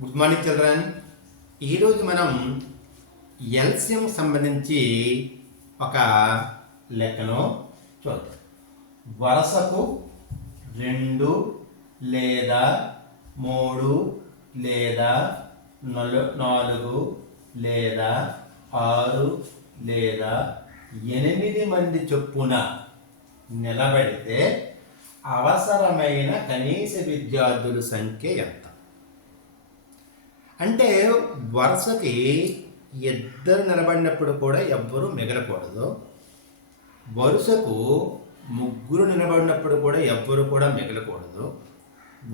Good morning children. ఈరోజు మనం LCM సంబంధించి ఒక లెక్కను చూద్దాం. వరుసకు 2 లేదా 3 లేదా 4 లేదా 6 లేదా 8 మంది చొప్పున నిలబడితే అవసరమైన కనీస విద్యార్థుల సంఖ్య ఎంత? అంటే వరుసకి 2 నిలబడినప్పుడు కూడా ఎవ్వరూ మిగలకూడదు, వరుసకు 3 నిలబడినప్పుడు కూడా ఎవ్వరు కూడా మిగలకూడదు,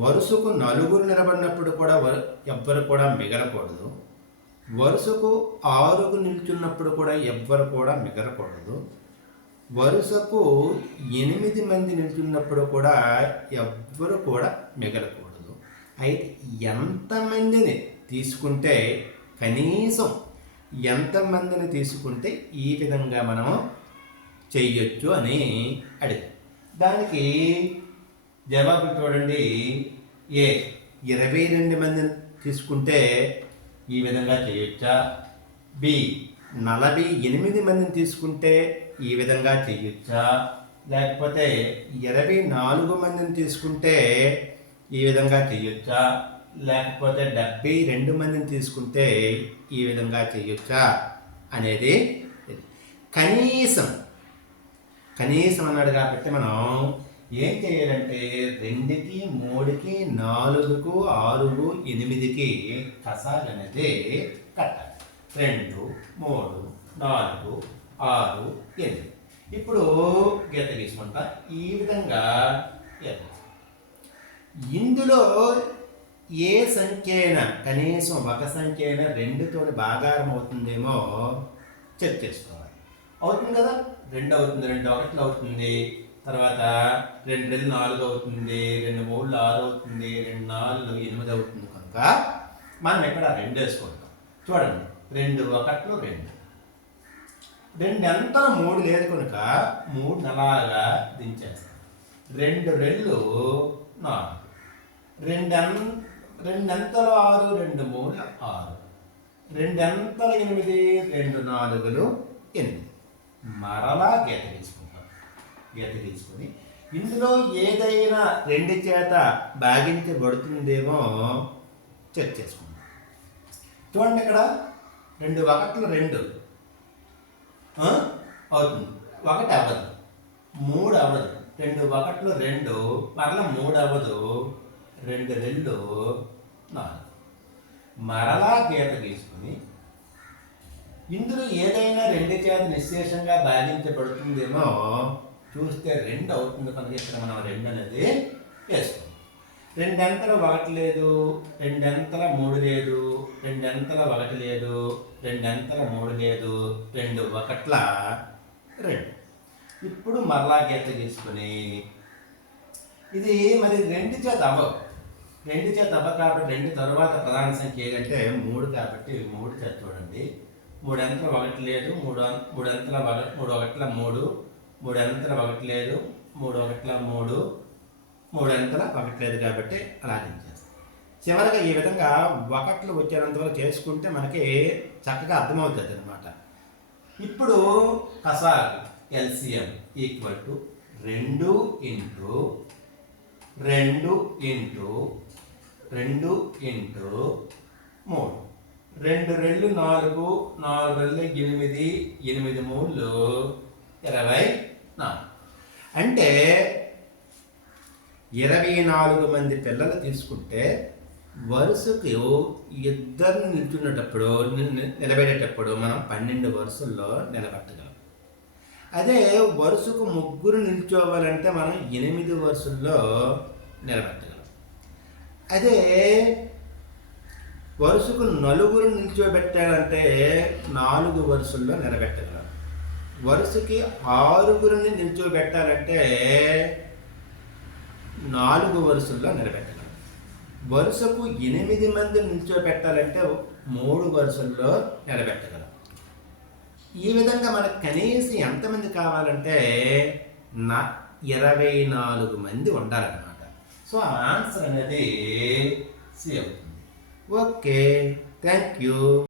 వరుసకు 4 నిలబడినప్పుడు కూడా ఎవ్వరు కూడా మిగలకూడదు, వరుసకు 6 నిల్చున్నప్పుడు కూడా ఎవ్వరు కూడా మిగలకూడదు, వరుసకు 8 మంది నిల్చున్నప్పుడు కూడా ఎవ్వరు కూడా మిగలకూడదు. అయితే ఎంతమందిని తీసుకుంటే, కనీసం ఎంతమందిని తీసుకుంటే ఈ విధంగా మనం చెయ్యొచ్చు అని అడిగాం. దానికి జవాబు చూడండి. 22 మందిని తీసుకుంటే ఈ విధంగా చేయొచ్చా? బి 48 మందిని తీసుకుంటే ఈ విధంగా చేయొచ్చా? లేకపోతే 24 మందిని తీసుకుంటే ఈ విధంగా చేయొచ్చా? లేకపోతే 72 మందిని తీసుకుంటే ఈ విధంగా చేయొచ్చా అనేది కనీసం అన్నాడు. కాబట్టి మనం ఏం చేయాలంటే 2కి 3కి 4కు 6కు 8కి కసాలు అనేది కట్టాలి. 2 3 4 6 8. ఇప్పుడు గీత తీసుకుంటా. ఈ విధంగా ఇందులో ఏ సంఖ్య అయినా, కనీసం ఒక సంఖ్య అయినా 2తో భాగారం అవుతుందేమో చెక్ చేసుకోవాలి. అవుతుంది కదా, 2 అవుతుంది, 2 1 అవుతుంది, తర్వాత 2 2 4 అవుతుంది, 2 3 6 అవుతుంది, 2 4 8 అవుతుంది. కనుక మనం ఇక్కడ 2 వేసుకుంటాం. చూడండి, 2 1 2, 2 అంతలో 3 లేదు కనుక 3 అలాగా దించేస్తాం. 2 2 4, 2 అంతలు 6, 2 3 6, 2 అంతలు 8, 2 4 8. మరలా గీత తీసుకుంటాం. గీత తీసుకొని ఇందులో ఏదైనా 2 చేత భాగించబడుతుందేమో చెక్ చేసుకుంటాం. చూడండి, ఇక్కడ 2 1 2 అవుతుంది, 1 అవ్వదు, 3 అవ్వదు, 2 1 2 మరలా 3 అవ్వదు, 2 2 4. మరలా గీత తీసుకుని ఇందులో ఏదైనా 2 చేత నిశ్శేషంగా భాగించబడుతుందేమో చూస్తే 2 అవుతుంది కనుక ఇక్కడ మనం 2 అనేది వేసుకోండి. 2 అంతల 1 లేదు, 2 అంతల 3 లేదు, 2 అంతల 1 లేదు, 2 అంతల 3 లేదు, 2 1 2. ఇప్పుడు మరలా గీత తీసుకుని ఇది మరి 2 చేత అవ్వవు, 2 చేత అవ్వ కాబట్టి 2 తరువాత ప్రధాన సంఖ్య ఏదంటే 3 కాబట్టి 3 చేత చూడండి. 3 అంతల 1 లేదు, 3 అంతల 3 1 3, 3 అంతల 1 లేదు, 3 1 3, 3 అంతల 1 లేదు కాబట్టి అలా చేస్తాం. చివరిగా ఈ విధంగా 1 వచ్చేంత వరకు చేసుకుంటే మనకి చక్కగా అర్థమవుతుంది అన్నమాట. ఇప్పుడు కసాగు LCM equal to 2 into 2 into 2 into 3, 2 2 4, 4 2 8, 8 3 24. అంటే 24 మంది పిల్లలు తీసుకుంటే వరుసకు 2 నిల్చున్నప్పుడు నిలబెట్టేటప్పుడు మనం 12 వరుసల్లో నిలబెట్టగలం. అదే వరుసకు 3 నిల్చోవాలంటే మనం 8 వరుసల్లో నిలబెట్టగలం. అదే వరుసకు 4 నిల్చోబెట్టాలంటే 4 వరుసల్లో నిలబెట్టగలం. వరుసకి 6 నిల్చోబెట్టాలంటే 4 వరుసల్లో నిలబెట్టగలం. వరుసకు 8 మంది నిల్చోబెట్టాలంటే 3 వరుసల్లో నిలబెట్టగలం. ఈ విధంగా మనకు కనీసం ఎంతమంది కావాలంటే 24 మంది ఉండాలన్నమాట. సో ఆన్సర్ అనేది సి అవుతుంది. Okay, thank you.